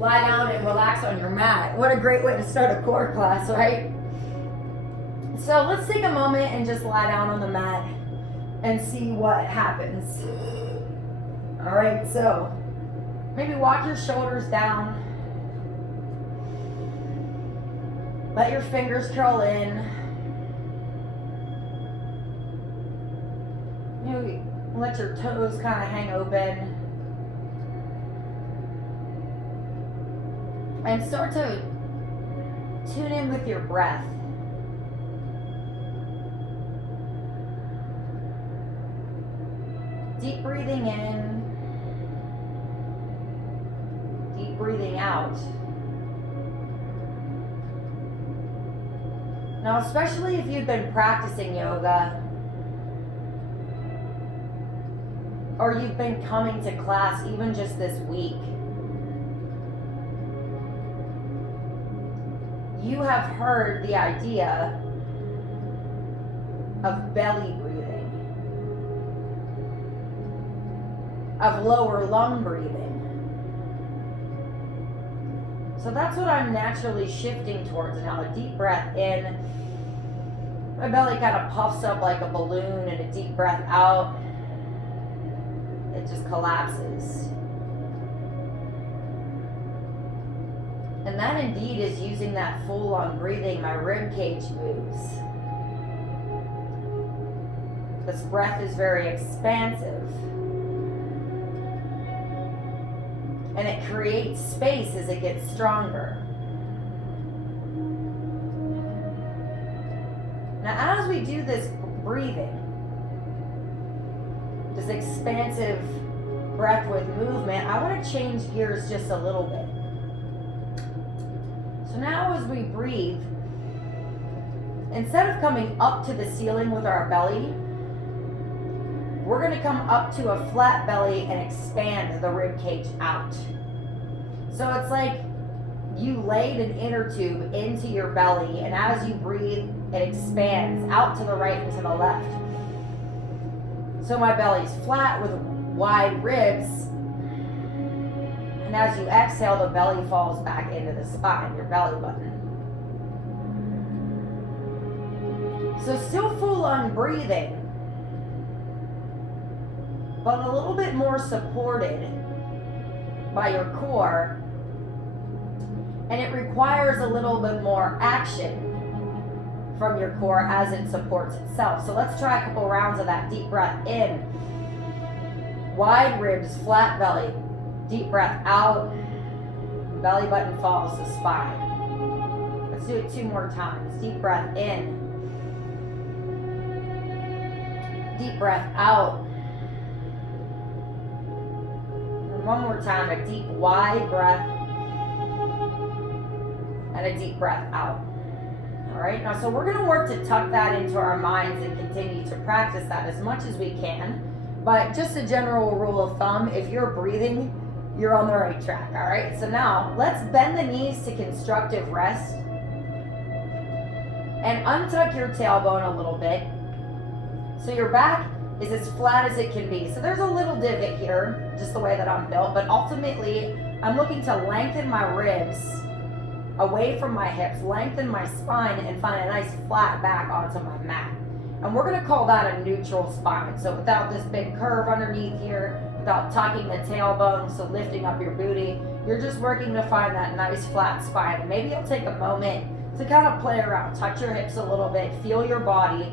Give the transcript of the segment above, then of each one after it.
lie down and relax on your mat. What a great way to start a core class, right? So let's take a moment and just lie down on the mat and see what happens. All right, so maybe walk your shoulders down. Let your fingers curl in. Maybe let your toes kind of hang open. And start to tune in with your breath. Deep breathing in, deep breathing out. Now, especially if you've been practicing yoga, or you've been coming to class even just this week, you have heard the idea of belly breathing, of lower lung breathing. So that's what I'm naturally shifting towards now. A deep breath in. My belly kind of puffs up like a balloon, and a deep breath out. It just collapses. And that indeed is using that full lung breathing. My rib cage moves. This breath is very expansive. And it creates space as it gets stronger. Now, as we do this breathing, this expansive breath with movement, I want to change gears just a little bit. So now as we breathe, instead of coming up to the ceiling with our belly, we're going to come up to a flat belly and expand the rib cage out. So it's like you laid an inner tube into your belly, and as you breathe, it expands out to the right and to the left. So my belly's flat with wide ribs, and as you exhale, the belly falls back into the spine, your belly button. So still full lung breathing, but a little bit more supported by your core, and it requires a little bit more action from your core as it supports itself. So let's try a couple rounds of that. Deep breath in, wide ribs, flat belly. Deep breath out, belly button falls to spine. Let's do it 2 more times. Deep breath in, deep breath out. And 1 more time, a deep wide breath and a deep breath out. All right, now so we're going to work to tuck that into our minds and continue to practice that as much as we can. But just a general rule of thumb, if you're breathing, you're on the right track. All right, so now let's bend the knees to constructive rest and untuck your tailbone a little bit so your back is as flat as it can be. So there's a little divot here, just the way that I'm built, but ultimately I'm looking to lengthen my ribs away from my hips, lengthen my spine, and find a nice flat back onto my mat. And we're gonna call that a neutral spine. So without this big curve underneath here, without tucking the tailbone, so lifting up your booty, you're just working to find that nice flat spine. And maybe you'll take a moment to kind of play around, touch your hips a little bit, feel your body,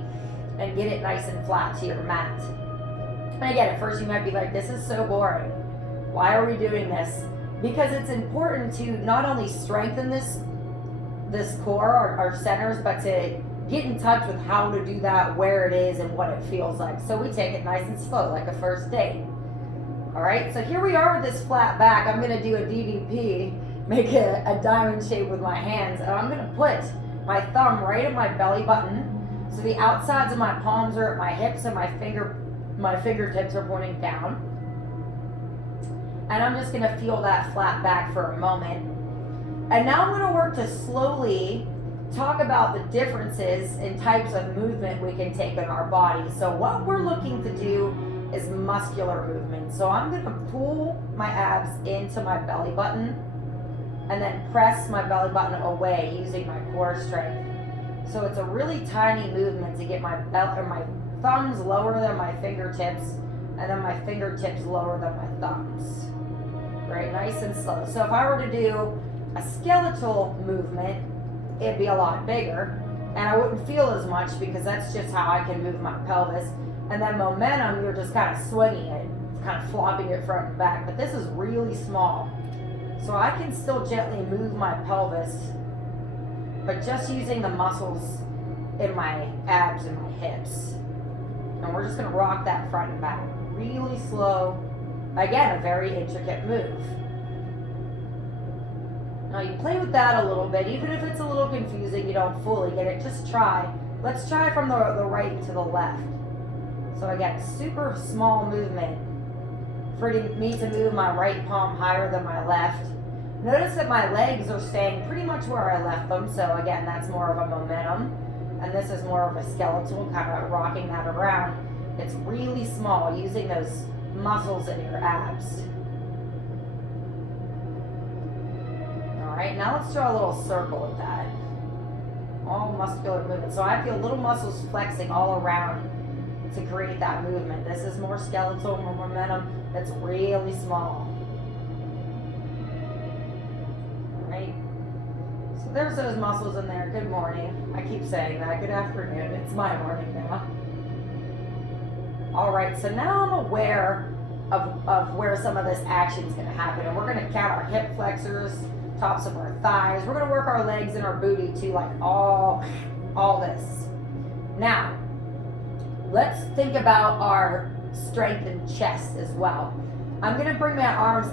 and get it nice and flat to your mat. And again, at first you might be like, this is so boring. Why are we doing this? Because it's important to not only strengthen this core, our centers, but to get in touch with how to do that, where it is, and what it feels like. So we take it nice and slow, like a first date. All right, so here we are with this flat back. I'm gonna do a DDP, make a diamond shape with my hands, and I'm gonna put my thumb right at my belly button. So the outsides of my palms are at my hips, and my fingertips are pointing down. And I'm just gonna feel that flat back for a moment. And now I'm gonna work to slowly talk about the differences in types of movement we can take in our body. So what we're looking to do is muscular movement. So I'm gonna pull my abs into my belly button. and then press my belly button away using my core strength. So it's a really tiny movement to get my my thumbs lower than my fingertips, and then my fingertips lower than my thumbs. Right, nice and slow. So if I were to do a skeletal movement, it'd be a lot bigger, and I wouldn't feel as much because that's just how I can move my pelvis. And then momentum, you're just kind of swinging it, kind of flopping it front and back. But this is really small, so I can still gently move my pelvis, but just using the muscles in my abs and my hips. And we're just gonna rock that front and back, really slow. Again, a very intricate move. Now you play with that a little bit, even if it's a little confusing, you don't fully get it, just try. Let's try from the right to the left. So again, super small movement for me to move my right palm higher than my left. Notice that my legs are staying pretty much where I left them, so again, that's more of a momentum. And this is more of a skeletal, kind of rocking that around. It's really small, using those muscles in your abs. Alright, now let's draw a little circle with that. All muscular movement. So I feel little muscles flexing all around to create that movement. This is more skeletal, more momentum. That's really small. Alright. So there's those muscles in there. Good morning. I keep saying that. Good afternoon. It's my morning now. Alright, so now I'm aware of where some of this action is going to happen. And we're going to count our hip flexors, tops of our thighs. We're going to work our legs and our booty too, like all this. Now, let's think about our strength in chest as well. I'm going to bring my arms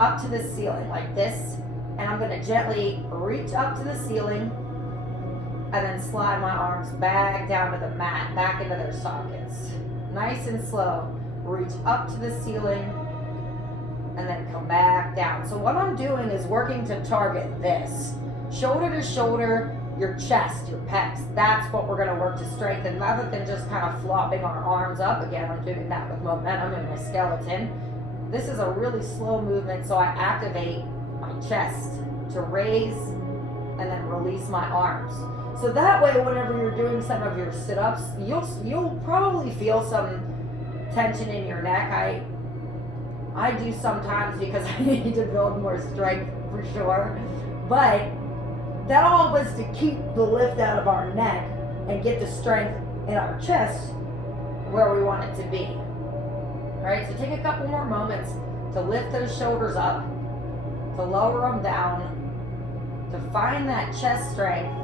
up to the ceiling like this, and I'm going to gently reach up to the ceiling and then slide my arms back down to the mat, back into their sockets. Nice and slow. Reach up to the ceiling and then come back down. So what I'm doing is working to target this. Shoulder to shoulder, your chest, your pecs. That's what we're going to work to strengthen, rather than just kind of flopping our arms up. Again, I'm doing that with momentum in my skeleton. This is a really slow movement, so I activate my chest to raise and then release my arms. So that way, whenever you're doing some of your sit-ups, you'll probably feel some tension in your neck. I do sometimes because I need to build more strength for sure. But that all was to keep the lift out of our neck and get the strength in our chest where we want it to be. Alright, so take a couple more moments to lift those shoulders up, to lower them down, to find that chest strength,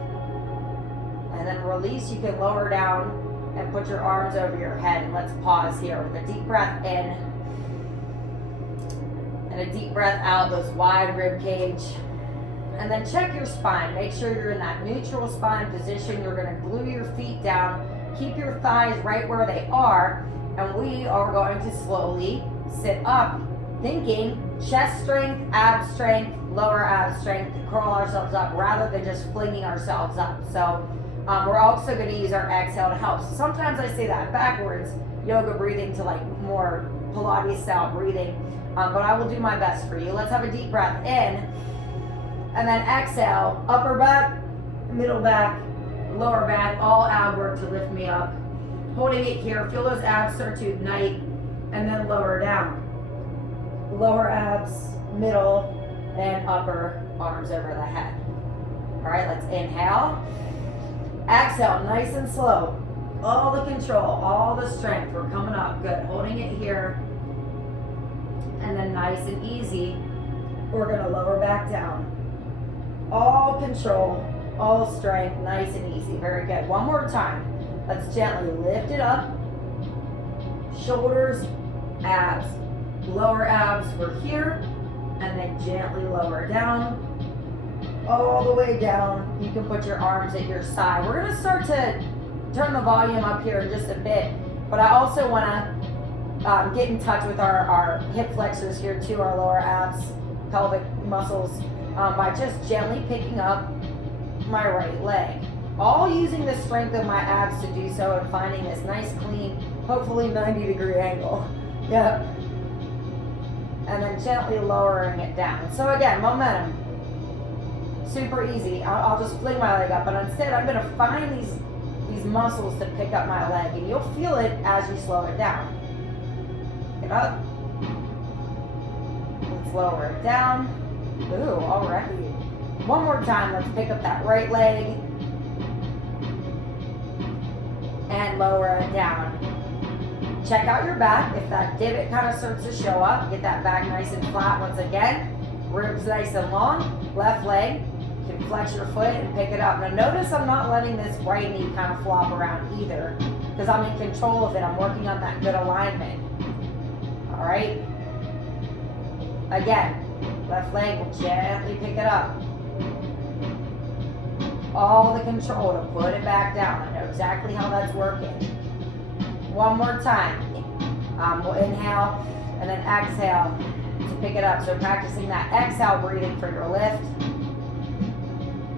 and then release. You can lower down and put your arms over your head. And let's pause here with a deep breath in and a deep breath out, those wide rib cage. And then check your spine. Make sure you're in that neutral spine position. You're going to glue your feet down. Keep your thighs right where they are. And we are going to slowly sit up, thinking chest strength, ab strength, lower ab strength, to curl ourselves up rather than just flinging ourselves up. So we're also going to use our exhale to help. So sometimes I say that backwards, yoga breathing to like more Pilates style breathing. But I will do my best for you. Let's have a deep breath in. And then exhale, upper back, middle back, lower back, all ab work to lift me up. Holding it here, feel those abs start to ignite, and then lower down. Lower abs, middle, and upper, arms over the head. All right, let's inhale. Exhale, nice and slow. All the control, all the strength. We're coming up, good. Holding it here. And then nice and easy, we're gonna lower back down. All control, all strength, nice and easy. Very good. One more time. Let's gently lift it up. Shoulders, abs, lower abs, we're here. And then gently lower down. All the way down. You can put your arms at your side. We're gonna start to turn the volume up here in just a bit. But I also wanna get in touch with our hip flexors here too, our lower abs, pelvic muscles, by just gently picking up my right leg. All using the strength of my abs to do so and finding this nice, clean, hopefully 90-degree angle. Yep. And then gently lowering it down. So again, momentum. Super easy. I'll just fling my leg up, but instead I'm gonna find these muscles to pick up my leg, and you'll feel it as you slow it down. Get up. Let's lower it down. Ooh, already. One more time, let's pick up that right leg and lower it down. Check out your back. If that divot kind of starts to show up, get that back nice and flat once again. Ribs nice and long. Left leg. You can flex your foot and pick it up. Now notice I'm not letting this right knee kind of flop around either, because I'm in control of it. I'm working on that good alignment. All right. Again, left leg will gently pick it up. All the control to put it back down. I know exactly how that's working. One more time. We'll inhale and then exhale to pick it up. So practicing that exhale breathing for your lift.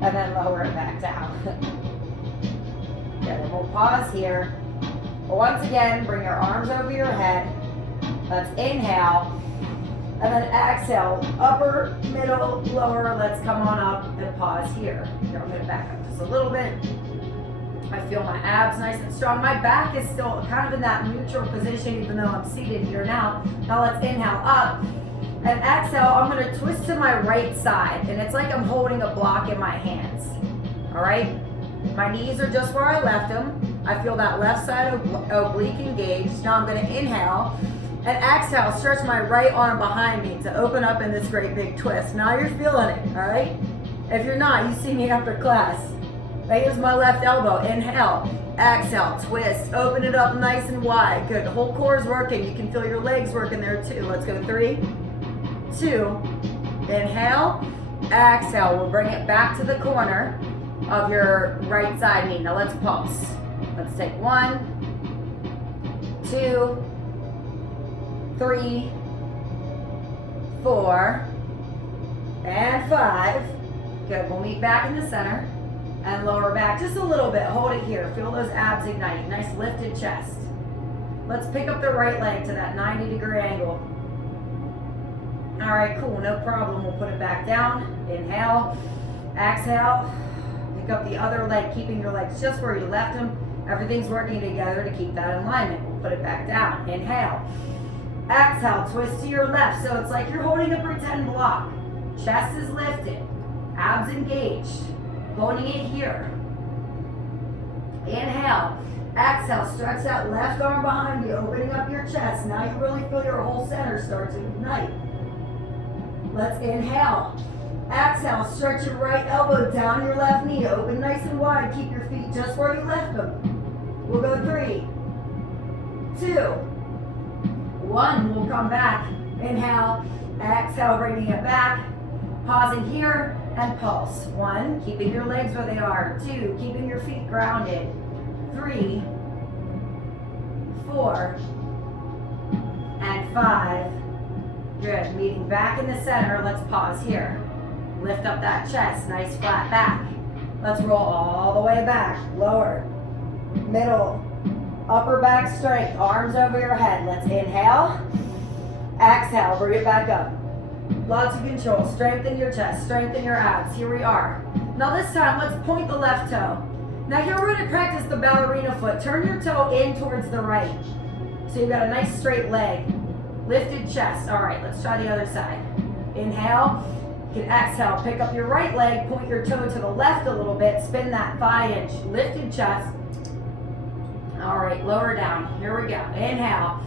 And then lower it back down. Okay, then we'll pause here. Once again, bring your arms over your head. Let's inhale. And then exhale, upper, middle, lower. Let's come on up and pause here. Here, I'm going to back up just a little bit. I feel my abs nice and strong. My back is still kind of in that neutral position, even though I'm seated here now. Now let's inhale up. And exhale, I'm going to twist to my right side. And it's like I'm holding a block in my hands. All right? My knees are just where I left them. I feel that left side oblique engaged. Now I'm going to inhale. And exhale, stretch my right arm behind me to open up in this great big twist. Now you're feeling it, all right? If you're not, you see me after class. Now here's my left elbow. Inhale, exhale, twist. Open it up nice and wide. Good, the whole core is working. You can feel your legs working there too. Let's go 3, 2, inhale, exhale. We'll bring it back to the corner of your right side knee. Now let's pulse. Let's take 1, 2, 3, 4, and 5. Good, we'll meet back in the center and lower back just a little bit. Hold it here, feel those abs ignite. Nice lifted chest. Let's pick up the right leg to that 90-degree angle. All right, cool, no problem. We'll put it back down. Inhale, exhale. Pick up the other leg, keeping your legs just where you left them. Everything's working together to keep that in alignment. We'll put it back down. Inhale. Exhale, twist to your left. So it's like you're holding a pretend block. Chest is lifted, abs engaged, holding it here. Inhale, exhale, stretch that left arm behind you, opening up your chest. Now you really feel your whole center start to ignite. Let's inhale. Exhale, stretch your right elbow down your left knee, open nice and wide. Keep your feet just where you left them. We'll go 3, 2, 1, we'll come back. Inhale, exhale, bringing it back. Pausing here and pulse. 1, keeping your legs where they are. 2, keeping your feet grounded. 3, 4, and 5. Good, meeting back in the center. Let's pause here. Lift up that chest, nice flat back. Let's roll all the way back. Lower, middle, upper back strength, arms over your head. Let's inhale, exhale, bring it back up. Lots of control, strengthen your chest, strengthen your abs. Here we are. Now this time, let's point the left toe. Now here we're gonna practice the ballerina foot. Turn your toe in towards the right. So you've got a nice straight leg, lifted chest. All right, let's try the other side. Inhale, you can exhale, pick up your right leg, point your toe to the left a little bit, spin that thigh inch, lifted chest. All right, lower down. Here we go. Inhale,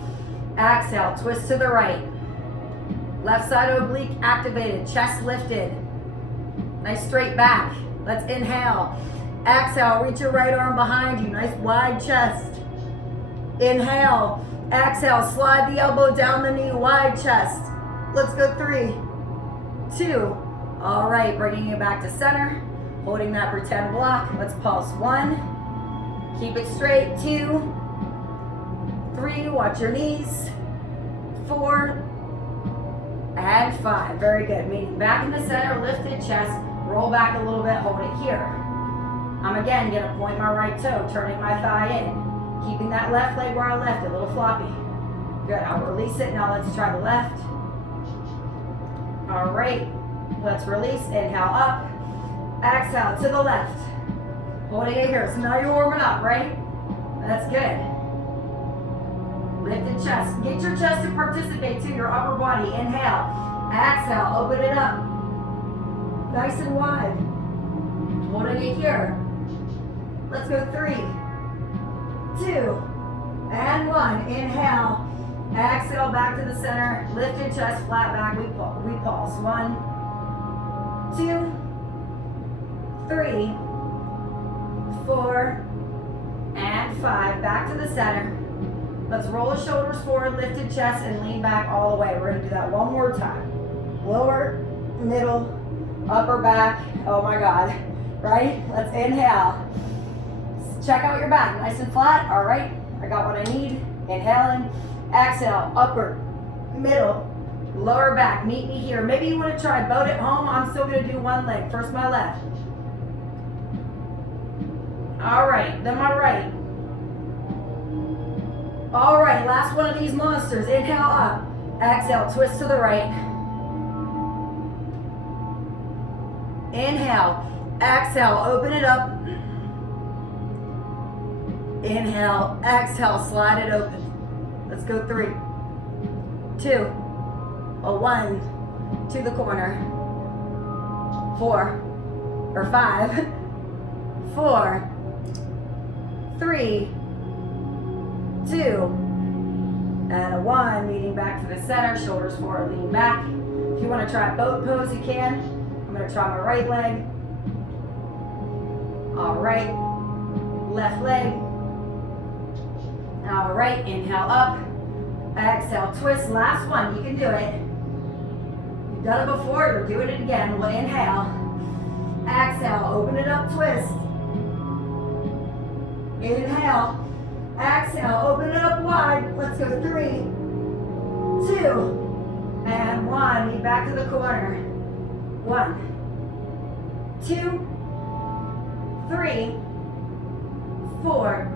exhale, twist to the right. Left side oblique activated, chest lifted. Nice straight back. Let's inhale. Exhale, reach your right arm behind you. Nice wide chest. Inhale, exhale, slide the elbow down the knee, wide chest. Let's go 3, 2. All right, bringing it back to center. Holding that pretend block. Let's pulse. 1. Keep it straight. 2, 3, watch your knees. 4, and 5. Very good. Meeting back in the center, lifted chest. Roll back a little bit, hold it here. I'm again gonna point my right toe, turning my thigh in. Keeping that left leg where I left it, a little floppy. Good, I'll release it. Now let's try the left. All right, let's release. Inhale up. Exhale to the left. Holding it here. So now you're warming up, right? That's good. Lifted chest. Get your chest to participate too, your upper body. Inhale. Exhale. Open it up. Nice and wide. Holding it here. Let's go 3, 2, and 1. Inhale. Exhale back to the center. Lift your chest, flat back. We pulse. 1, 2, 3, 4, and 5. Back to the center. Let's roll the shoulders forward, lifted chest, and lean back all the way. We're going to do that one more time. Lower, middle, upper back. Oh my God. Right? Let's inhale. Check out your back. Nice and flat. All right. I got what I need. Inhaling. Exhale. Upper, middle, lower back. Meet me here. Maybe you want to try boat at home. I'm still going to do one leg. First my left. All right. Then my right. All right. Last one of these monsters. Inhale up. Exhale. Twist to the right. Inhale. Exhale. Open it up. Inhale. Exhale. Slide it open. Let's go 3, 2, 1, to the corner. 4 or 5, 4, 3, 2, and a 1. Meeting back to the center, shoulders forward, lean back. If you want to try boat pose, you can. I'm going to try my right leg. All right, left leg. All right, inhale up, exhale, twist. Last one, you can do it. You've done it before, you're doing it again. We'll inhale, exhale, open it up, twist. Inhale, exhale, open it up wide. Let's go 3, 2, and 1. Meet back to the corner. 1, 2, 3, 4,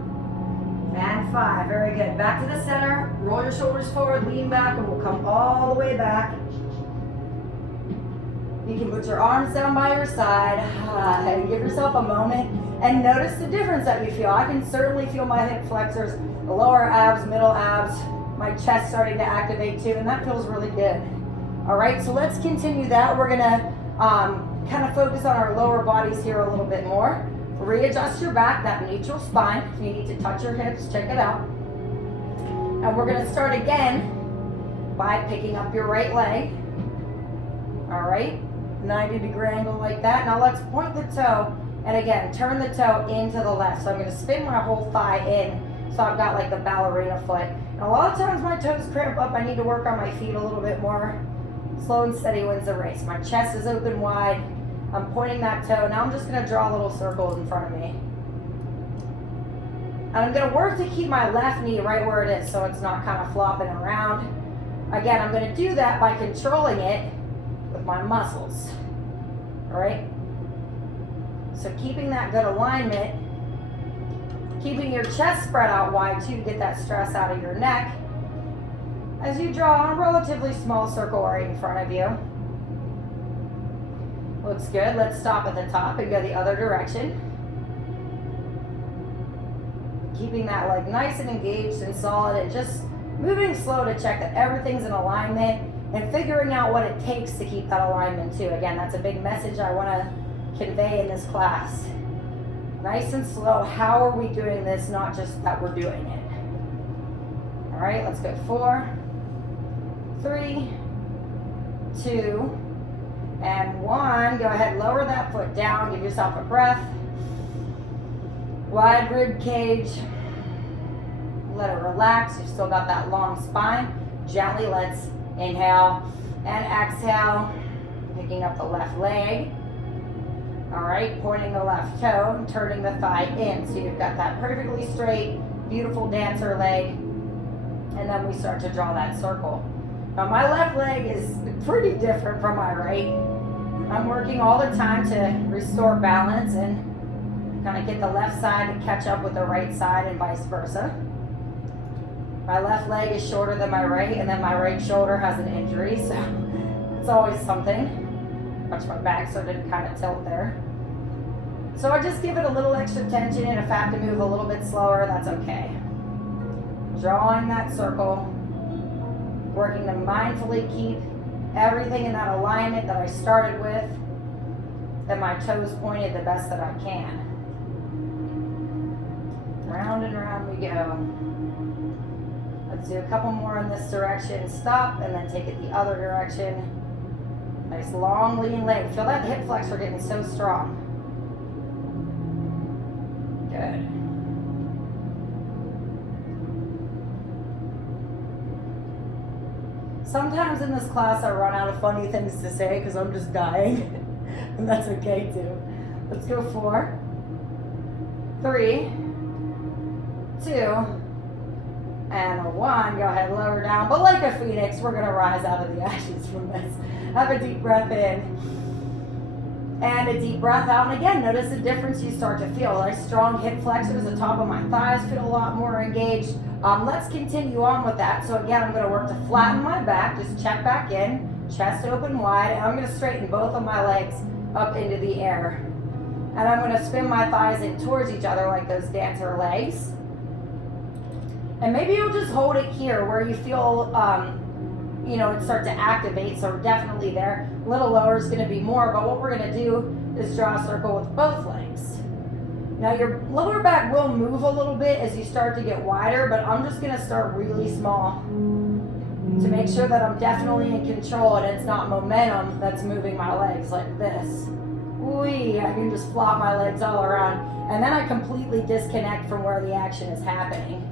and 5. Very good. Back to the center. Roll your shoulders forward, lean back, and we'll come all the way back. You can put your arms down by your side and give yourself a moment and notice the difference that you feel. I can certainly feel my hip flexors, the lower abs, middle abs, my chest starting to activate too, and that feels really good. All right, so let's continue that. We're gonna kind of focus on our lower bodies here a little bit more. Readjust your back, that neutral spine. If you need to touch your hips, check it out. And we're going to start again by picking up your right leg. All right, 90-degree angle like that. Now let's point the toe, and again, turn the toe into the left. So I'm going to spin my whole thigh in, so I've got like the ballerina foot. And a lot of times my toes cramp up. I need to work on my feet a little bit more. Slow and steady wins the race. My chest is open wide. I'm pointing that toe. Now I'm just going to draw little circles in front of me. And I'm going to work to keep my left knee right where it is so it's not kind of flopping around. Again, I'm going to do that by controlling it with my muscles. All right? So keeping that good alignment, keeping your chest spread out wide too to get that stress out of your neck as you draw a relatively small circle right in front of you. Looks good. Let's stop at the top and go the other direction. Keeping that leg nice and engaged and solid and just moving slow to check that everything's in alignment and figuring out what it takes to keep that alignment too. Again, that's a big message I want to convey in this class. Nice and slow. How are we doing this? Not just that we're doing it. All right, let's go 4, 3, 2, and 1. Go ahead, lower that foot down. Give yourself a breath. Wide rib cage. Let it relax. You've still got that long spine. Gently let's inhale and exhale. Picking up the left leg. All right, pointing the left toe and turning the thigh in. So you've got that perfectly straight, beautiful dancer leg. And then we start to draw that circle. Now my left leg is pretty different from my right. I'm working all the time to restore balance and kind of get the left side to catch up with the right side and vice versa. My left leg is shorter than my right, and then my right shoulder has an injury, so it's always something. Watch my back started to kind of tilt there. So I just give it a little extra tension, and if I have to move a little bit slower, that's okay. Drawing that circle, working to mindfully keep everything in that alignment that I started with, and my toes pointed the best that I can. Round and round we go. Let's do a couple more in this direction. Stop, and then take it the other direction. Nice long lean leg. Feel that hip flexor getting so strong. Good. Sometimes in this class I run out of funny things to say because I'm just dying. And that's okay too. Let's go 4, 3, 2, and a 1. Go ahead, lower down. But like a phoenix, we're gonna rise out of the ashes from this. Have a deep breath in. And a deep breath out. And again, notice the difference you start to feel. Nice strong hip flexors. The top of my thighs feel a lot more engaged. Let's continue on with that. So again, I'm gonna work to flatten my back. Just check back in. Chest open wide. And I'm gonna straighten both of my legs up into the air. And I'm gonna spin my thighs in towards each other like those dancer legs. And maybe you'll just hold it here where you feel, it start to activate. So we're definitely there. A little lower is gonna be more, but what we're gonna do is draw a circle with both legs. Now your lower back will move a little bit as you start to get wider, but I'm just gonna start really small to make sure that I'm definitely in control and it's not momentum that's moving my legs like this. Whee, I can just flop my legs all around, and then I completely disconnect from where the action is happening.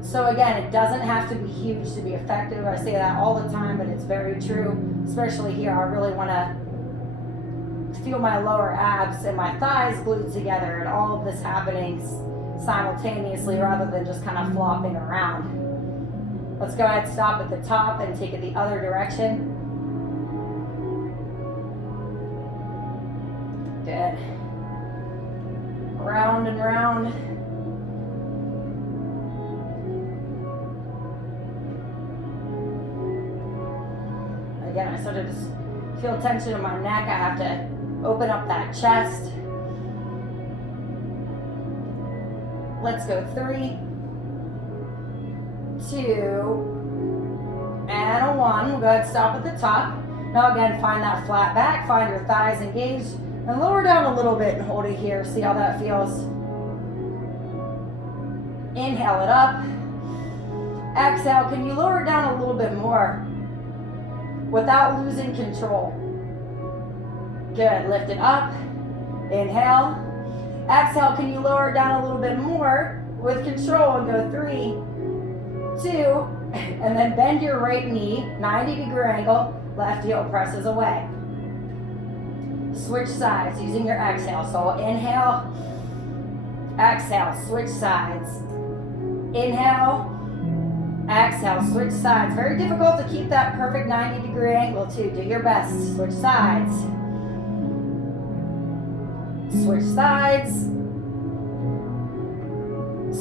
So again, it doesn't have to be huge to be effective. I say that all the time, but it's very true, especially here. I really want to feel my lower abs and my thighs glued together, and all of this happening simultaneously rather than just kind of flopping around. Let's go ahead and stop at the top and take it the other direction. Good. Round and round. Again, I sort of just feel tension in my neck. I have to open up that chest. Let's go 3, 2, and a 1. We'll go ahead and stop at the top. Now again, find that flat back, find your thighs engaged, and lower down a little bit and hold it here. See how that feels. Inhale it up. Exhale, can you lower it down a little bit more without losing control? Good, lift it up. Inhale. Exhale, can you lower it down a little bit more with control and go 3, 2, and then bend your right knee, 90-degree angle, left heel presses away. Switch sides using your exhale. So inhale, exhale, switch sides. Inhale, exhale, switch sides. Very difficult to keep that perfect 90-degree angle too. Do your best. Switch sides. Switch sides.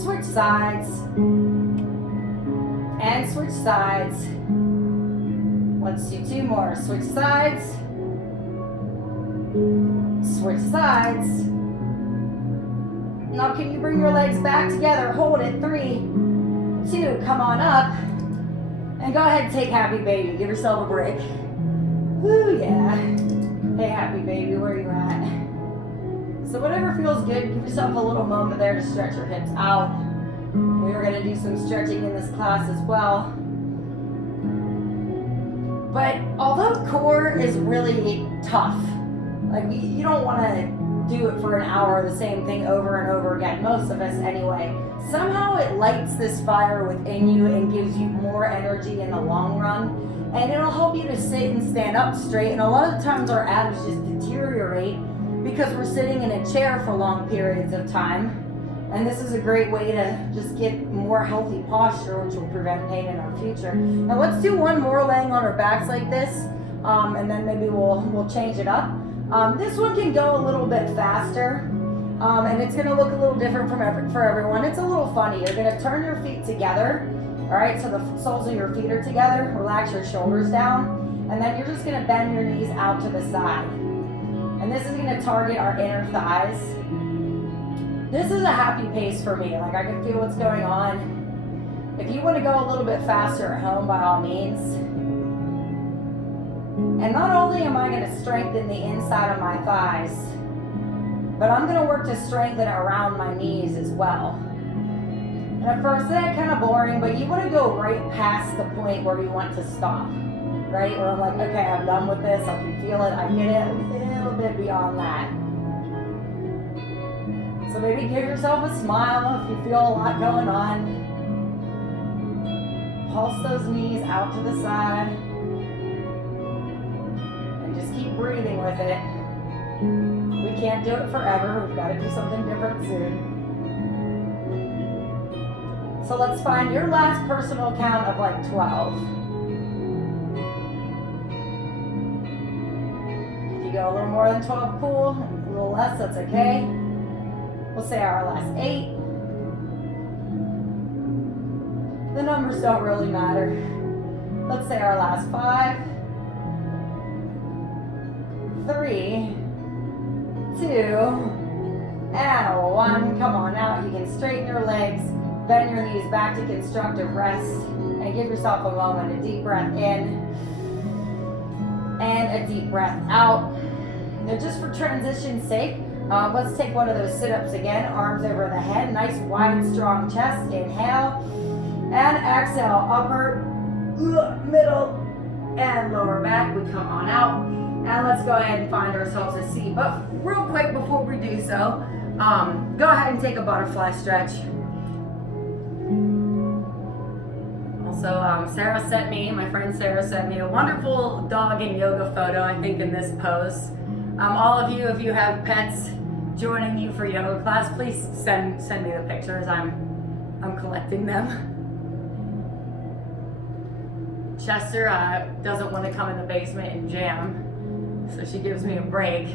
Switch sides. And switch sides. Let's do 2 more. Switch sides. Switch sides. Now can you bring your legs back together? Hold it. 3, 2, come on up. And go ahead and take happy baby. Give yourself a break. Woo, yeah. Hey, happy baby, where are you at? So whatever feels good, give yourself a little moment there to stretch your hips out. We are gonna do some stretching in this class as well. But although core is really tough, like you don't wanna do it for an hour, the same thing over and over again, most of us anyway. Somehow it lights this fire within you and gives you more energy in the long run. And it'll help you to sit and stand up straight. And a lot of the times our abs just deteriorate because we're sitting in a chair for long periods of time. And this is a great way to just get more healthy posture, which will prevent pain in our future. Now let's do one more laying on our backs like this, and then maybe we'll change it up. This one can go a little bit faster, and it's gonna look a little different for everyone. It's a little funny. You're gonna turn your feet together, all right? So the soles of your feet are together. Relax your shoulders down, and then you're just gonna bend your knees out to the side. And And this is gonna target our inner thighs. This is a happy pace for me. Like I can feel what's going on. If you wanna go a little bit faster at home, by all means. And not only am I gonna strengthen the inside of my thighs, but I'm gonna work to strengthen around my knees as well. And at first, that's kind of boring, but you wanna go right past the point where you want to stop, right? Where I'm like, okay, I'm done with this, I can feel it, I get it, a little bit beyond that. So maybe give yourself a smile if you feel a lot going on. Pulse those knees out to the side. And just keep breathing with it. We can't do it forever. We've got to do something different soon. So let's find your last personal count of like 12. If you go a little more than 12, cool. A little less, that's okay. We'll say our last 8. The numbers don't really matter. Let's say our last 5, 3, 2, and 1. Come on out. You can straighten your legs, bend your knees back to constructive rest, and give yourself a moment. A deep breath in, and a deep breath out. Now just for transition's sake, let's take one of those sit-ups again. Arms over the head, nice wide strong chest. Inhale and exhale. Upper, middle, and lower back. We come on out. And let's go ahead and find ourselves a seat. But real quick before we do so, go ahead and take a butterfly stretch. Also, my friend Sarah sent me a wonderful dog and yoga photo, I think, in this pose. All of you, if you have pets joining you for yoga class, please send me the pictures. I'm collecting them. Chester doesn't want to come in the basement and jam, so she gives me a break.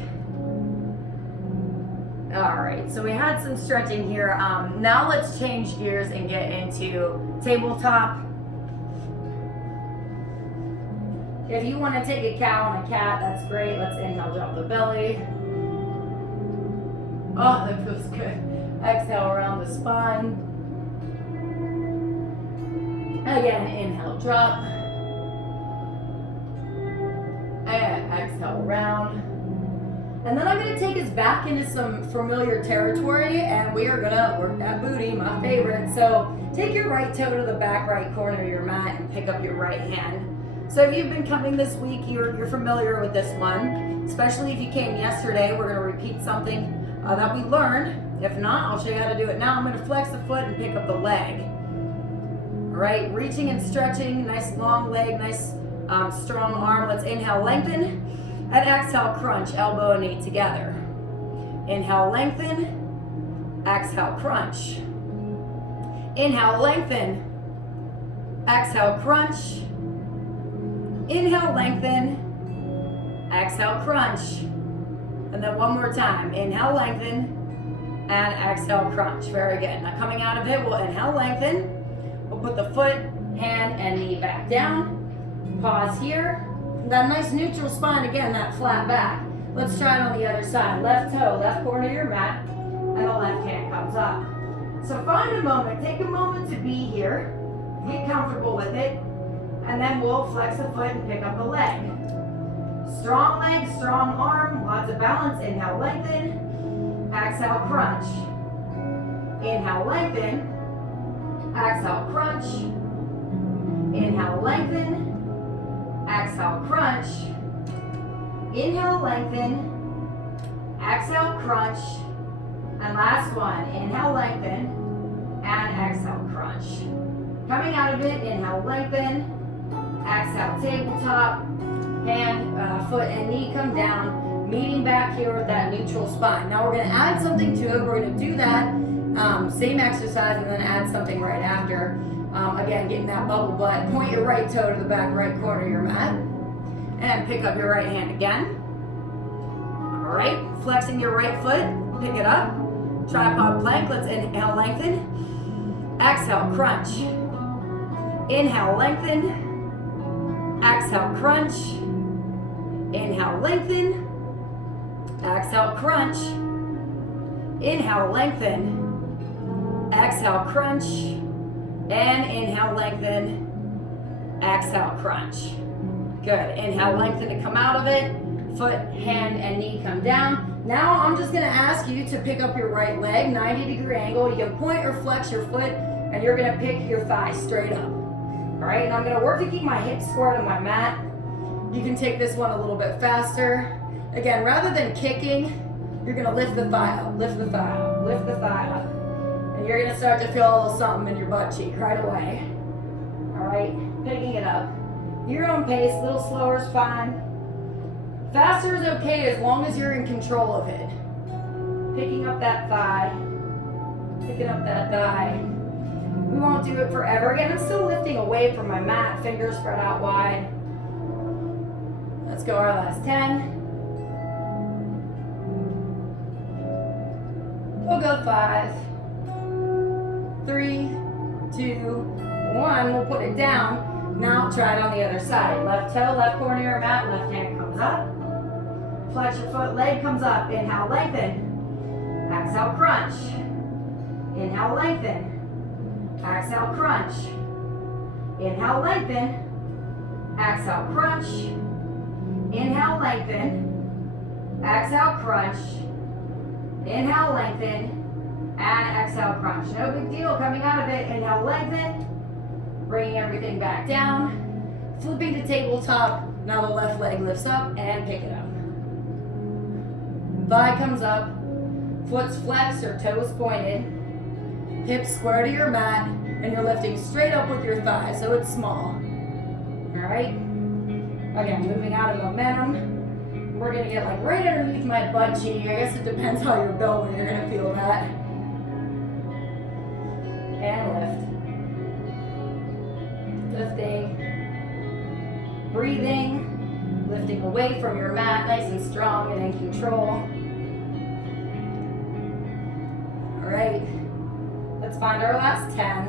All right, so we had some stretching here. Now let's change gears and get into tabletop. If you want to take a cow and a cat, that's great. Let's inhale, drop the belly. Oh, that feels good. Exhale around the spine. Again, inhale, drop. And exhale around. And then I'm going to take us back into some familiar territory, and we are going to work that booty, my favorite. So take your right toe to the back right corner of your mat and pick up your right hand. So if you've been coming this week, you're familiar with this one, especially if you came yesterday. We're going to repeat something that we learned. If not, I'll show you how to do it now. I'm going to flex the foot and pick up the leg. All right, reaching and stretching, nice long leg, nice strong arm. Let's inhale, lengthen, and exhale, crunch, elbow and knee together. Inhale, lengthen, exhale, crunch. Inhale, lengthen, exhale, crunch. Inhale, lengthen, exhale, crunch. And then one more time. Inhale, lengthen, and exhale, crunch. Very good. Now coming out of it, we'll inhale, lengthen. We'll put the foot, hand, and knee back down. Pause here. That nice neutral spine, again, that flat back. Let's try it on the other side. Left toe, left corner of your mat, and the left hand comes up. So find a moment. Take a moment to be here. Get comfortable with it. And then we'll flex the foot and pick up the leg. Strong leg, strong arm, lots of balance. Inhale, lengthen. Exhale, crunch. Inhale, lengthen. Exhale, crunch. Inhale, lengthen. Exhale, crunch. Inhale, lengthen. Exhale, crunch. And last one. Inhale, lengthen. And exhale, crunch. Coming out of it, inhale, lengthen. Exhale, tabletop, hand, foot, and knee come down, meeting back here with that neutral spine. Now we're going to add something to it. We're going to do that same exercise and then add something right after. Again, getting that bubble butt. Point your right toe to the back right corner of your mat, and pick up your right hand again. All right, flexing your right foot, pick it up. Tripod plank. Let's inhale, lengthen. Exhale, crunch. Inhale, lengthen. Exhale, crunch. Inhale, lengthen. Exhale, crunch. Inhale, lengthen. Exhale, crunch. And inhale, lengthen. Exhale, crunch. Good. Inhale, lengthen to come out of it. Foot, hand, and knee come down. Now I'm just gonna ask you to pick up your right leg, 90-degree angle. You can point or flex your foot, and you're gonna pick your thigh straight up. All right, and I'm gonna work to keep my hips square to my mat. You can take this one a little bit faster. Again, rather than kicking, you're gonna lift the thigh up, lift the thigh up, lift the thigh up. And you're gonna start to feel a little something in your butt cheek right away. All right, picking it up. Your own pace, a little slower is fine. Faster is okay as long as you're in control of it. Picking up that thigh, picking up that thigh. We won't do it forever. Again, I'm still lifting away from my mat, fingers spread out wide. Let's go our last 10. We'll go 5, 3, 2, 1. We'll put it down. Now try it on the other side. Left toe, left corner of your mat, left hand comes up. Flex your foot, leg comes up. Inhale, lengthen. Exhale, crunch. Inhale, lengthen. Exhale, crunch. Inhale, lengthen. Exhale, crunch. Inhale, lengthen. Exhale, crunch. Inhale, lengthen. And exhale, crunch. No big deal coming out of it. Inhale, lengthen. Bringing everything back down. Flipping to tabletop. Now the left leg lifts up and pick it up. Thigh comes up, foot's flexed or toes pointed, hips square to your mat, and you're lifting straight up with your thighs, so it's small. All right? Again, moving out of momentum. We're gonna get like right underneath my butt cheek. I guess it depends how you're built when you're gonna feel that. And lift. Lifting. Breathing. Lifting away from your mat, nice and strong and in control. All right, let's find our last 10.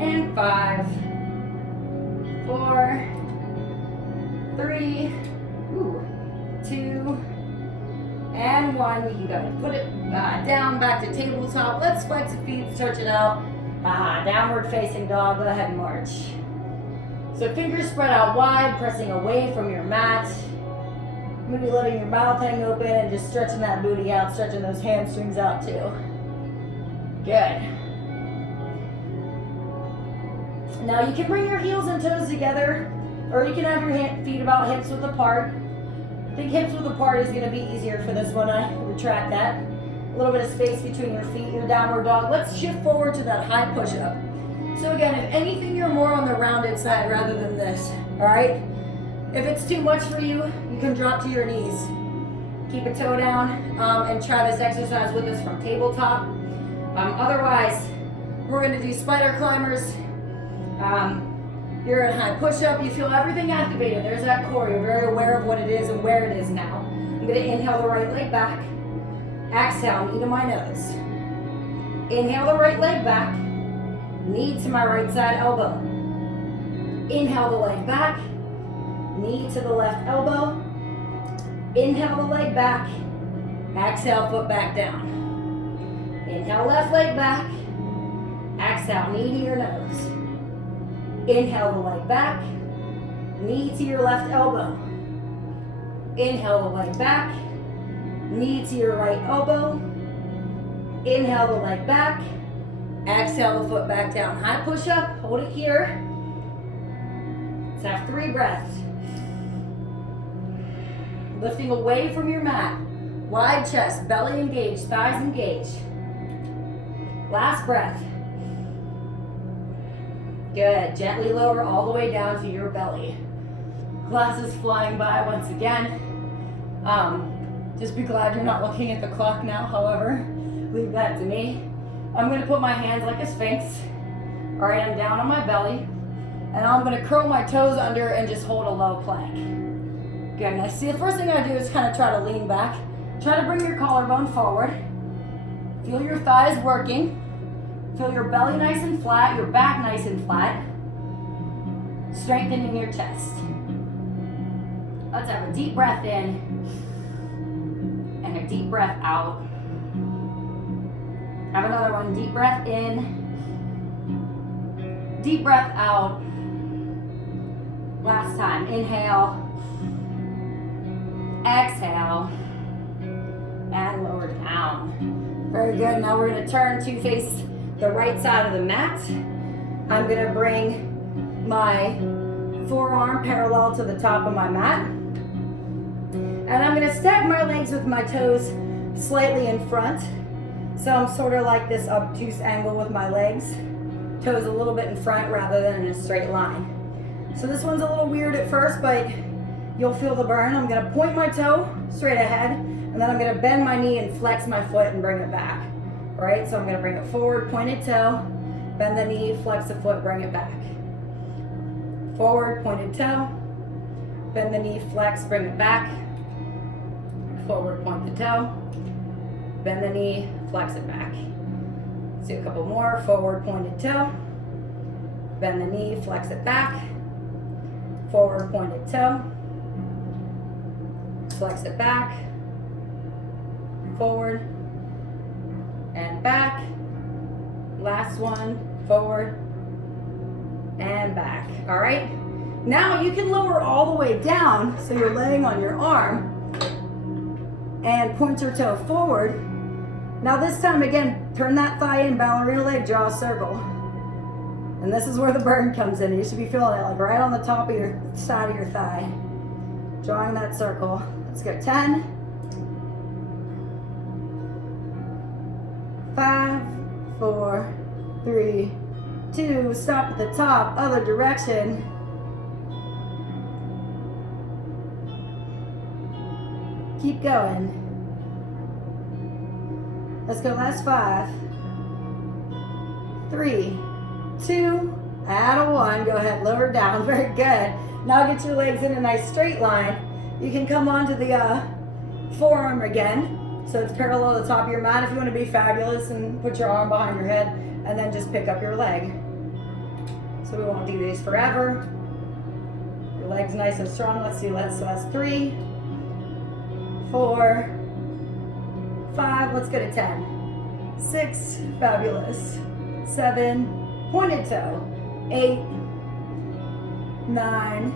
And 5, 4, 3, 2, and 1. You can go ahead and put it down, back to tabletop. Let's flex the feet, stretch it out. Downward facing dog, go ahead and march. So fingers spread out wide, pressing away from your mat. Maybe letting your mouth hang open and just stretching that booty out, stretching those hamstrings out too. Good. Now you can bring your heels and toes together, or you can have your feet about hips width apart. I think hips width apart is gonna be easier for this one. I retract that. A little bit of space between your feet, your downward dog. Let's shift forward to that high push-up. So again, if anything, you're more on the rounded side rather than this, all right? If it's too much for you, you can drop to your knees. Keep a toe down and try this exercise with us from tabletop. Otherwise, we're gonna do spider climbers. You're in high push-up, you feel everything activated. There's that core, you're very aware of what it is and where it is now. I'm gonna inhale the right leg back. Exhale, knee to my nose. Inhale the right leg back. Knee to my right side elbow. Inhale the leg back. Knee to the left elbow. Inhale the leg back. Exhale, foot back down. Inhale, left leg back. Exhale, knee to your nose. Inhale the leg back. Knee to your left elbow. Inhale the leg back. Knee to your right elbow. Inhale the leg back. Exhale the foot back down. High push up. Hold it here. Let's have 3 breaths. Lifting away from your mat. Wide chest, belly engaged, thighs engaged. Last breath. Good. Gently lower all the way down to your belly. Glasses flying by once again. Just be glad you're not looking at the clock now, however. Leave that to me. I'm going to put my hands like a sphinx. All right, I'm down on my belly. And I'm going to curl my toes under and just hold a low plank. Good. Now, see, the first thing I do is kind of try to lean back. Try to bring your collarbone forward. Feel your thighs working. Feel your belly nice and flat, your back nice and flat. strengthening your chest. Let's have a deep breath in and a deep breath out. Have another one. Deep breath in, deep breath out. Last time. Inhale, exhale, and lower down. Very good. Now we're going to turn to face the right side of the mat. I'm going to bring my forearm parallel to the top of my mat. And I'm going to stack my legs with my toes slightly in front. So I'm sort of like this obtuse angle with my legs. Toes a little bit in front rather than in a straight line. So this one's a little weird at first, but you'll feel the burn. I'm going to point my toe straight ahead, and then I'm going to bend my knee and flex my foot and bring it back. All right, so I'm going to bring it forward, pointed toe, bend the knee, flex the foot, bring it back. Forward, pointed toe, bend the knee, flex, bring it back. Forward, point the toe, bend the knee, flex it back. Let's do a couple more. Forward, pointed toe, bend the knee, flex it back. Forward, pointed toe, flex it back. Forward and back. Last one, forward and back. All right. Now you can lower all the way down, so you're laying on your arm, and point your toe forward. Now this time again, turn that thigh in, ballerina leg, draw a circle. And this is where the burn comes in. You should be feeling it like right on the top of your side of your thigh. Drawing that circle. Let's go. 10, 5, 4, 3, 2, stop at the top, other direction. Keep going. Let's go, last 5, 3, 2, add a 1, go ahead, lower down, very good. Now get your legs in a nice straight line. You can come onto the forearm again, so it's parallel to the top of your mat if you want to be fabulous, and put your arm behind your head, and then just pick up your leg. So we won't do these forever. Your leg's nice and strong. Let's do that. So that's 3, 4, 5, let's go to 10, 6, fabulous, 7, pointed toe, 8, 9,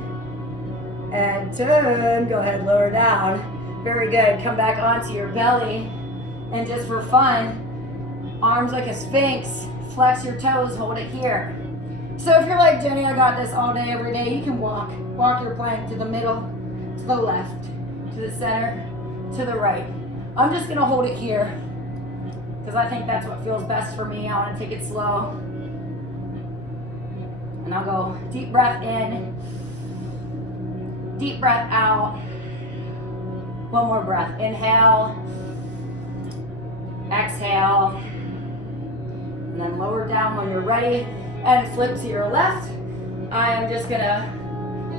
and 10. Go ahead, lower down. Very good. Come back onto your belly, and just for fun, arms like a sphinx, flex your toes, hold it here. So if you're like, Jenny, I got this all day, every day, you can walk your plank to the middle, to the left, to the center, to the right. I'm just gonna hold it here because I think that's what feels best for me. I wanna take it slow. And I'll go deep breath in, deep breath out. One more breath. Inhale, exhale, and then lower down when you're ready and flip to your left. I am just gonna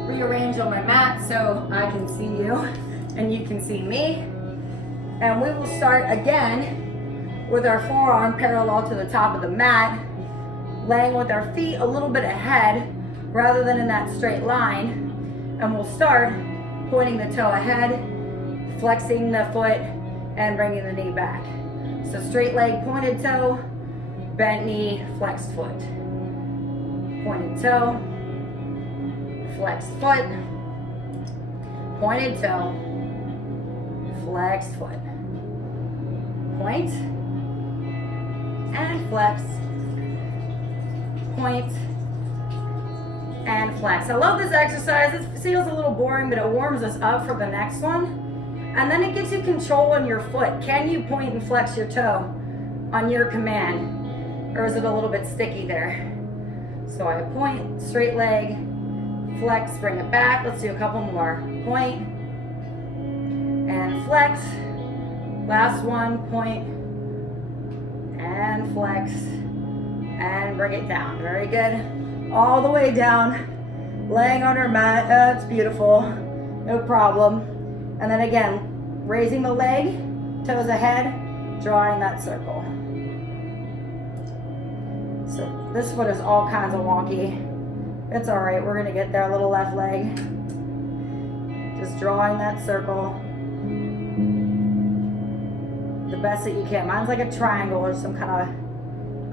rearrange on my mat so I can see you and you can see me. And we will start again with our forearm parallel to the top of the mat, laying with our feet a little bit ahead rather than in that straight line. And we'll start pointing the toe ahead, flexing the foot, and bringing the knee back. So straight leg, pointed toe, bent knee, flexed foot. Pointed toe, flexed foot, pointed toe, flexed foot. Point, and flex, point, and flex. I love this exercise. It feels a little boring, but it warms us up for the next one. And then it gives you control on your foot. Can you point and flex your toe on your command? Or is it a little bit sticky there? So I point, straight leg, flex, bring it back. Let's do a couple more. Point, and flex. Last one, point, and flex, and bring it down. Very good. All the way down, laying on our mat. That's beautiful. No problem. And then again, raising the leg, toes ahead, drawing that circle. So this foot is all kinds of wonky. It's all right, we're gonna get there. Little left leg. Just drawing that circle the best that you can. Mine's like a triangle or some kind of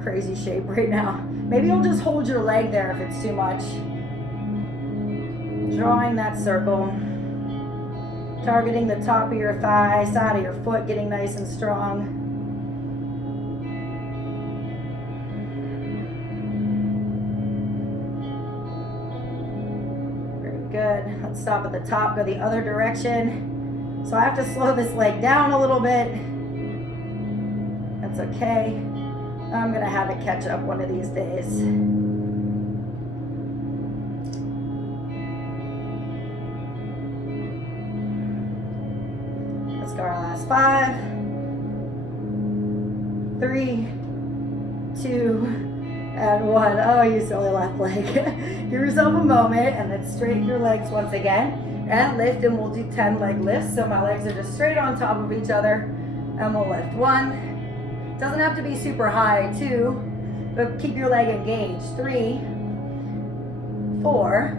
crazy shape right now. Maybe you'll just hold your leg there if it's too much. Drawing that circle. Targeting the top of your thigh, side of your foot, getting nice and strong. Good. Let's stop at the top, go the other direction. So I have to slow this leg down a little bit. That's okay. I'm gonna have it catch up one of these days. Let's go our last 5, 3, 2, and 1. Oh, you silly left leg. Give yourself a moment and then straighten your legs once again and lift, and we'll do 10 leg lifts. So my legs are just straight on top of each other and we'll lift. 1, doesn't have to be super high. 2, but keep your leg engaged. 3, 4,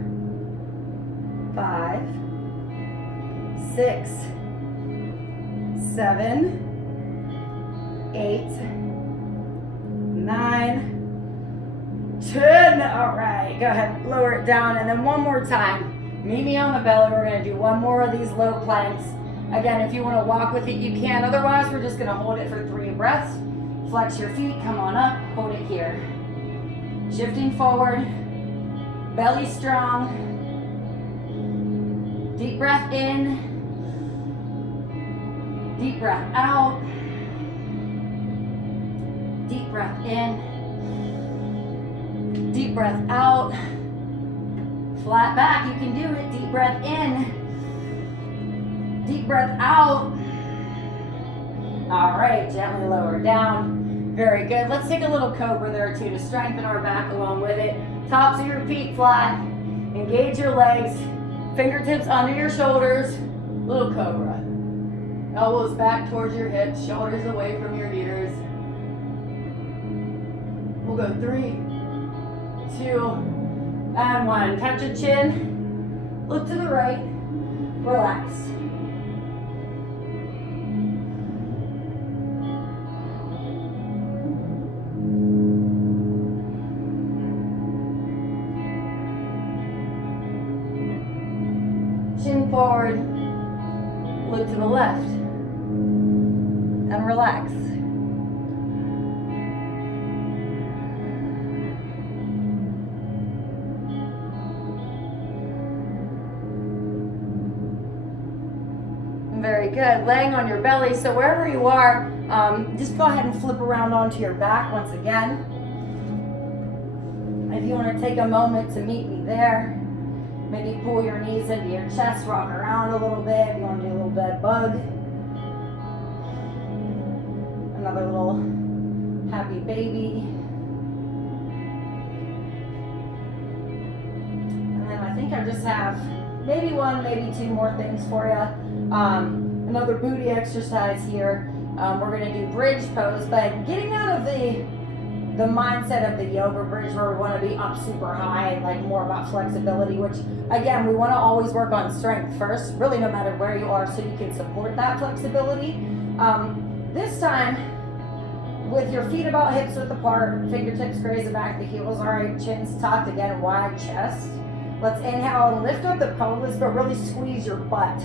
5, 6, 7, 8, 9, 10. All right, go ahead, lower it down, and then one more time. Meet me on the belly. We're gonna do one more of these low planks. Again, if you wanna walk with it, you can. Otherwise, we're just gonna hold it for 3 breaths. Flex your feet, come on up, hold it here. Shifting forward, belly strong. Deep breath in, deep breath out. Deep breath in. Deep breath out. Flat back, you can do it. Deep breath in. Deep breath out. All right, gently lower down. Very good. Let's take a little cobra there too to strengthen our back along with it. Tops of your feet flat. Engage your legs. Fingertips under your shoulders. Little cobra. Elbows back towards your hips. Shoulders away from your ears. We'll go 3, 2, and 1. Touch your chin. Look to the right. Relax. Chin forward. Look to the left. And relax. Very good. Laying on your belly. So wherever you are, just go ahead and flip around onto your back once again. If you want to take a moment to meet me there, maybe pull your knees into your chest, rock around a little bit. If you want to do a little bed bug. Another little happy baby. And then I think I just have maybe 1, maybe 2 more things for you. Another booty exercise here. We're going to do bridge pose, but getting out of the mindset of the yoga bridge where we want to be up super high and like more about flexibility, which again, we want to always work on strength first, really no matter where you are, so you can support that flexibility. This time, with your feet about hips width apart, fingertips graze the back of the heels, all right, chin's tucked, again, wide chest. Let's inhale and lift up the pelvis, but really squeeze your butt.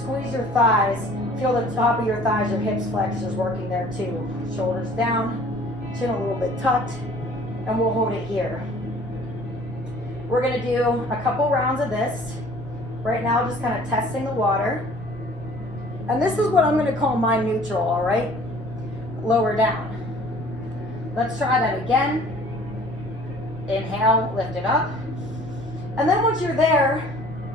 Squeeze your thighs. Feel the top of your thighs, your hips flexors working there too. Shoulders down, chin a little bit tucked, and we'll hold it here. We're gonna do a couple rounds of this. Right now, just kind of testing the water. And this is what I'm gonna call my neutral, all right? Lower down. Let's try that again. Inhale, lift it up. And then once you're there,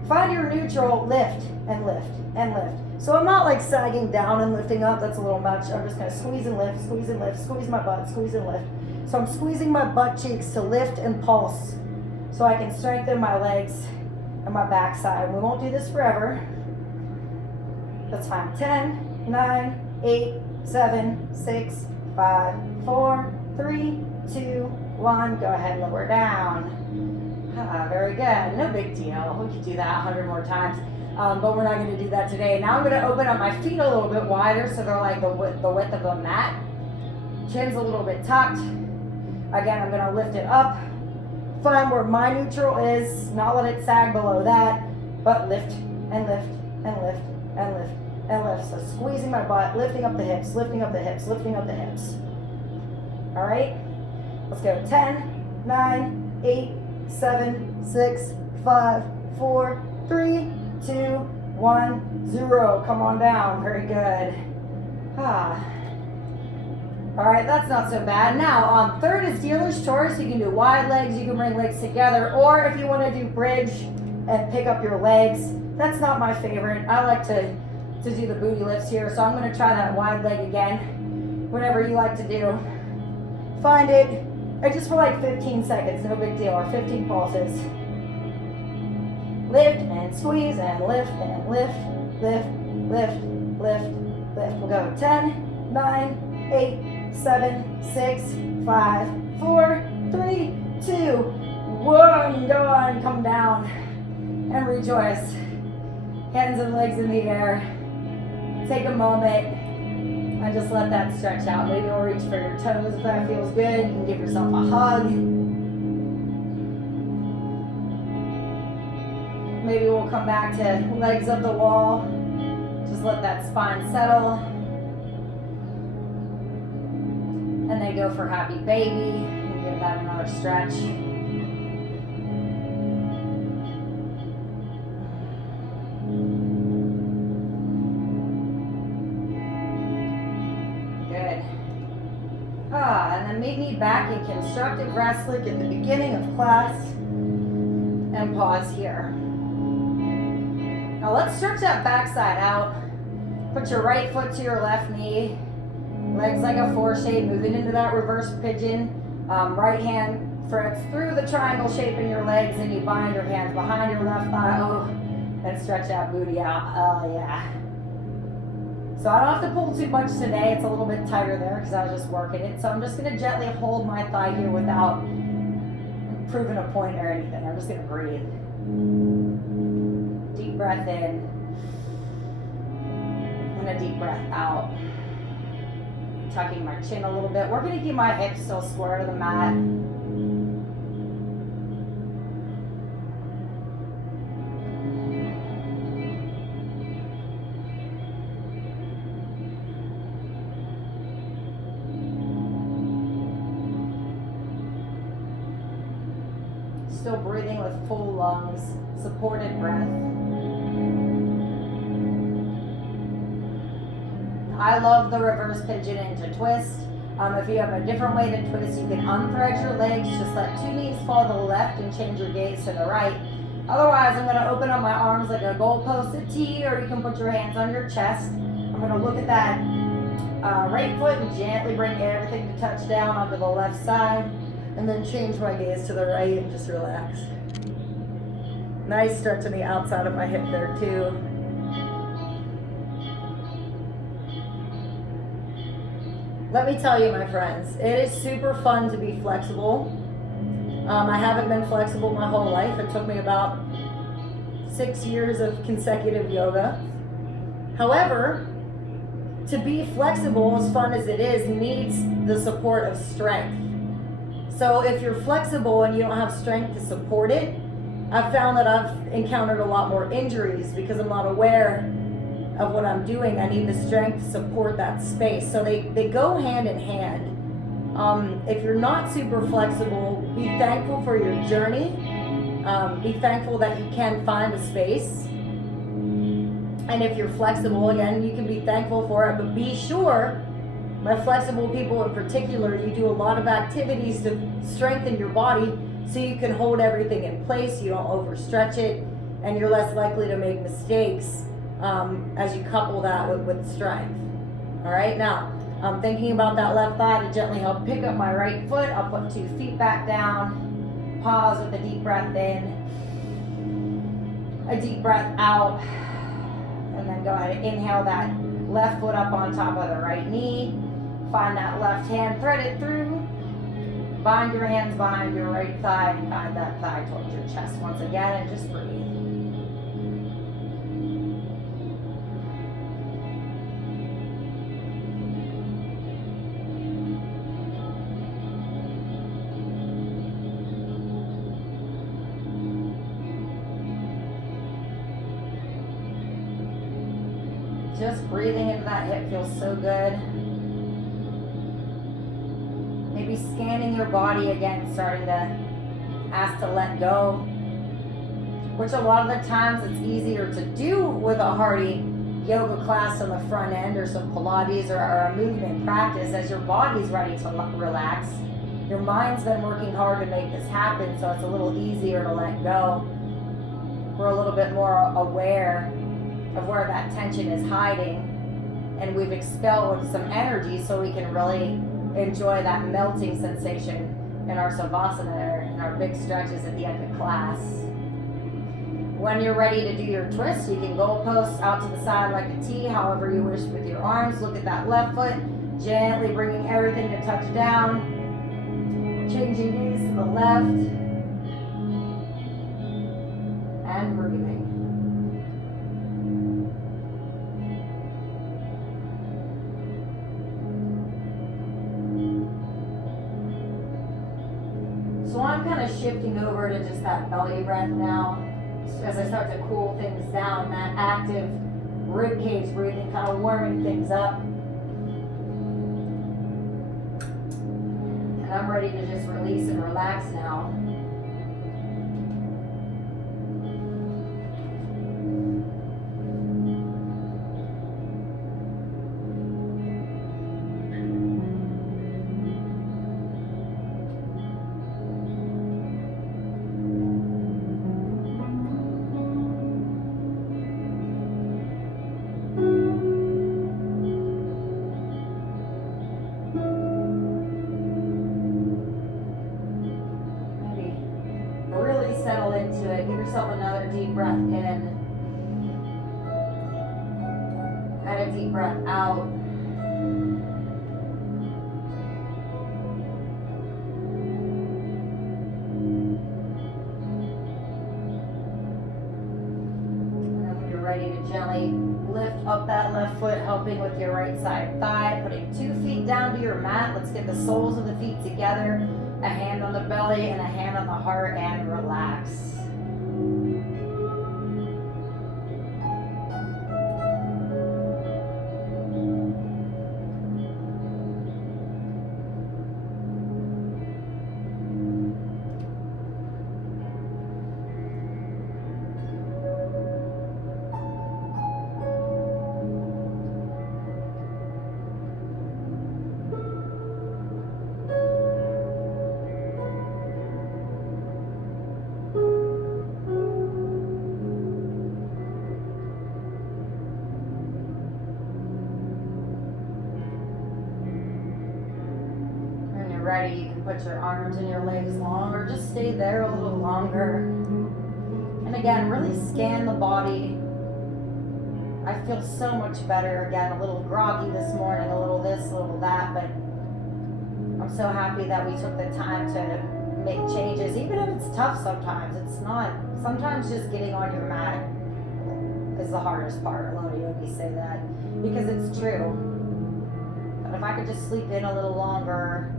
find your neutral, lift and lift and lift. So I'm not like sagging down and lifting up, that's a little much. I'm just gonna squeeze and lift, squeeze and lift, squeeze my butt, squeeze and lift. So I'm squeezing my butt cheeks to lift and pulse so I can strengthen my legs and my backside. We won't do this forever. That's fine. 10, 9, 8, 7, 6, 5, 4, 3, 2, 1. Go ahead, lower down. Very good. No big deal. We could do that 100 more times. But we're not going to do that today. Now I'm going to open up my feet a little bit wider so they're like the width of a mat. Chin's a little bit tucked. Again, I'm going to lift it up. Find where my neutral is. Not let it sag below that. But lift and lift and lift and lift and lift. So squeezing my butt, lifting up the hips, lifting up the hips, lifting up the hips. All right? Let's go. 10, 9, 8, 7, 6, 5, 4, 3, 2, 1, 0. Come on down. Very good. All right, that's not so bad. Now, on third is dealer's choice. You can do wide legs. You can bring legs together. Or if you want to do bridge and pick up your legs, that's not my favorite. I like to do the booty lifts here. So I'm going to try that wide leg again. Whatever you like to do. Find it. And just for like 15 seconds. No big deal. Or 15 pulses. Lift and squeeze and lift and lift, lift, lift, lift, lift. We'll go 10, 9, 8, 7, 6, 5, 4, 3, 2, 1. Done. Come down and rejoice. Hands and legs in the air. Take a moment and just let that stretch out. Maybe you'll reach for your toes if that feels good. You can give yourself a hug. Maybe we'll come back to legs up the wall. Just let that spine settle. And then go for happy baby. And give that another stretch. Good. And then meet me back in constructive wrestling at the beginning of class. And pause here. Now let's stretch that backside out. Put your right foot to your left knee. Legs like a 4 shape, moving into that reverse pigeon. Right hand threads through the triangle shape in your legs, and you bind your hands behind your left thigh. Oh, and stretch that booty out. Oh yeah. So I don't have to pull too much today. It's a little bit tighter there because I was just working it. So I'm just going to gently hold my thigh here without proving a point or anything. I'm just going to breathe. Deep breath in. And a deep breath out. Tucking my chin a little bit. We're going to keep my hips still square to the mat. Still breathing with full lungs, supported breath. I love the reverse pigeon into twist. If you have a different way to twist, you can unthread your legs, just let 2 knees fall to the left and change your gaze to the right. Otherwise, I'm going to open up my arms like a goalpost T, or you can put your hands on your chest. I'm going to look at that right foot and gently bring everything to touch down onto the left side. And then change my gaze to the right and just relax. Nice stretch on the outside of my hip there too. Let me tell you, my friends, it is super fun to be flexible. I haven't been flexible my whole life. It took me about 6 years of consecutive yoga. However, to be flexible, as fun as it is, needs the support of strength. So if you're flexible and you don't have strength to support it, I've found that I've encountered a lot more injuries because I'm not aware of what I'm doing. I need the strength to support that space. So they go hand in hand. If you're not super flexible, be thankful for your journey. Be thankful that you can find a space. And if you're flexible, again, you can be thankful for it, but be sure, my flexible people in particular, you do a lot of activities to strengthen your body so you can hold everything in place, you don't overstretch it, and you're less likely to make mistakes as you couple that with strength. All right, now I'm thinking about that left thigh to gently help pick up my right foot. I'll put 2 feet back down, pause with a deep breath in, a deep breath out, and then go ahead and inhale that left foot up on top of the right knee. Find that left hand, thread it through. Bind your hands behind your right thigh and guide that thigh towards your chest once again, and just breathe. Just breathing into that hip feels so good. Maybe scanning your body again, starting to ask to let go, which a lot of the times it's easier to do with a hearty yoga class on the front end, or some Pilates, or a movement practice. As your body's ready to relax, your mind's been working hard to make this happen, so it's a little easier to let go. We're a little bit more aware of where that tension is hiding, and we've expelled some energy so we can really enjoy that melting sensation in our savasana and our big stretches at the end of class. When you're ready to do your twist, you can goalpost out to the side like a T, however you wish with your arms. Look at that left foot, gently bringing everything to touch down, changing knees to the left, and breathing. So I'm kind of shifting over to just that belly breath now. As I start to cool things down, that active rib cage breathing, kind of warming things up. And I'm ready to just release and relax now. Settle into it. Give yourself another deep breath in and a deep breath out. And then when you're ready to gently lift up that left foot, helping with your right side thigh, putting 2 feet down to your mat. Let's get the soles of the feet together. A hand on the belly and a hand on the heart, and relax. Ready, you can put your arms and your legs long, or just stay there a little longer. And again, really scan the body. I feel so much better. Again, a little groggy this morning, a little this, a little that, but I'm so happy that we took the time to make changes, even if it's tough sometimes. It's not. Sometimes just getting on your mat is the hardest part. A lot of yogis say that because it's true. But if I could just sleep in a little longer,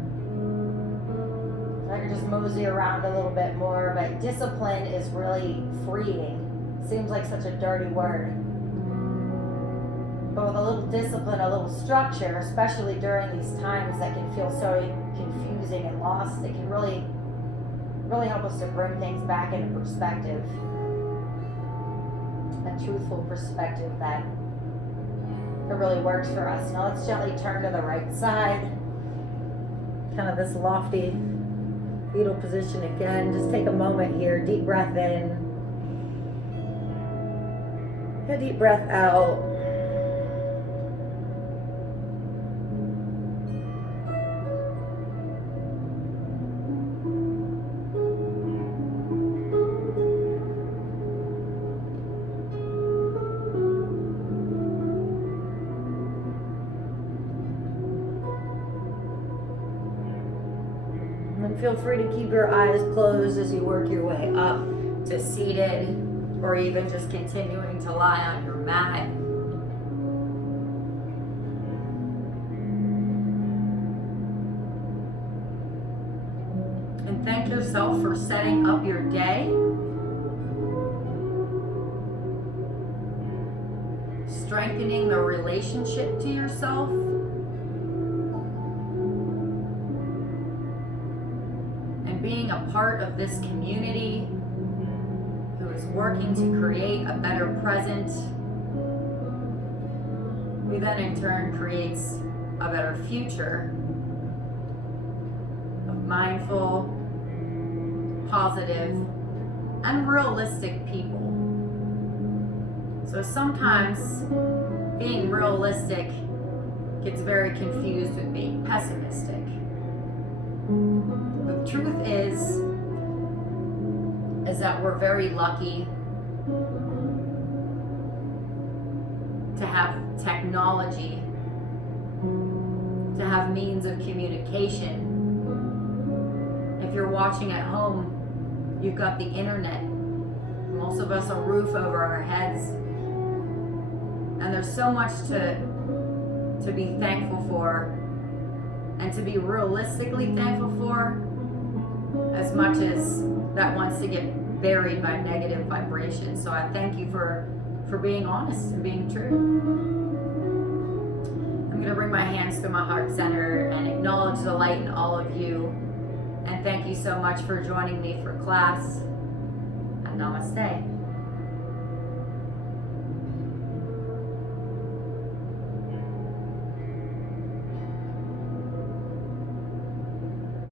I could just mosey around a little bit more. But discipline is really freeing. Seems like such a dirty word. But with a little discipline, a little structure, especially during these times that can feel so confusing and lost, it can really help us to bring things back into perspective. A truthful perspective that it really works for us. Now let's gently turn to the right side. Kind of this lofty fetal position again. Just take a moment here. Deep breath in. A deep breath out. And feel free to keep your eyes closed as you work your way up to seated, or even just continuing to lie on your mat. And thank yourself for setting up your day, strengthening the relationship to yourself, and being a part of this community who is working to create a better present, who then in turn creates a better future of mindful, positive, and realistic people. So sometimes being realistic gets very confused with being pessimistic. The truth is that we're very lucky to have technology, to have means of communication. If you're watching at home, you've got the internet. Most of us a roof over our heads. And there's so much to be thankful for and to be realistically thankful for, as much as that wants to get buried by negative vibrations. So I thank you for being honest and being true. I'm going to bring my hands through my heart center and acknowledge the light in all of you. And thank you so much for joining me for class. And namaste.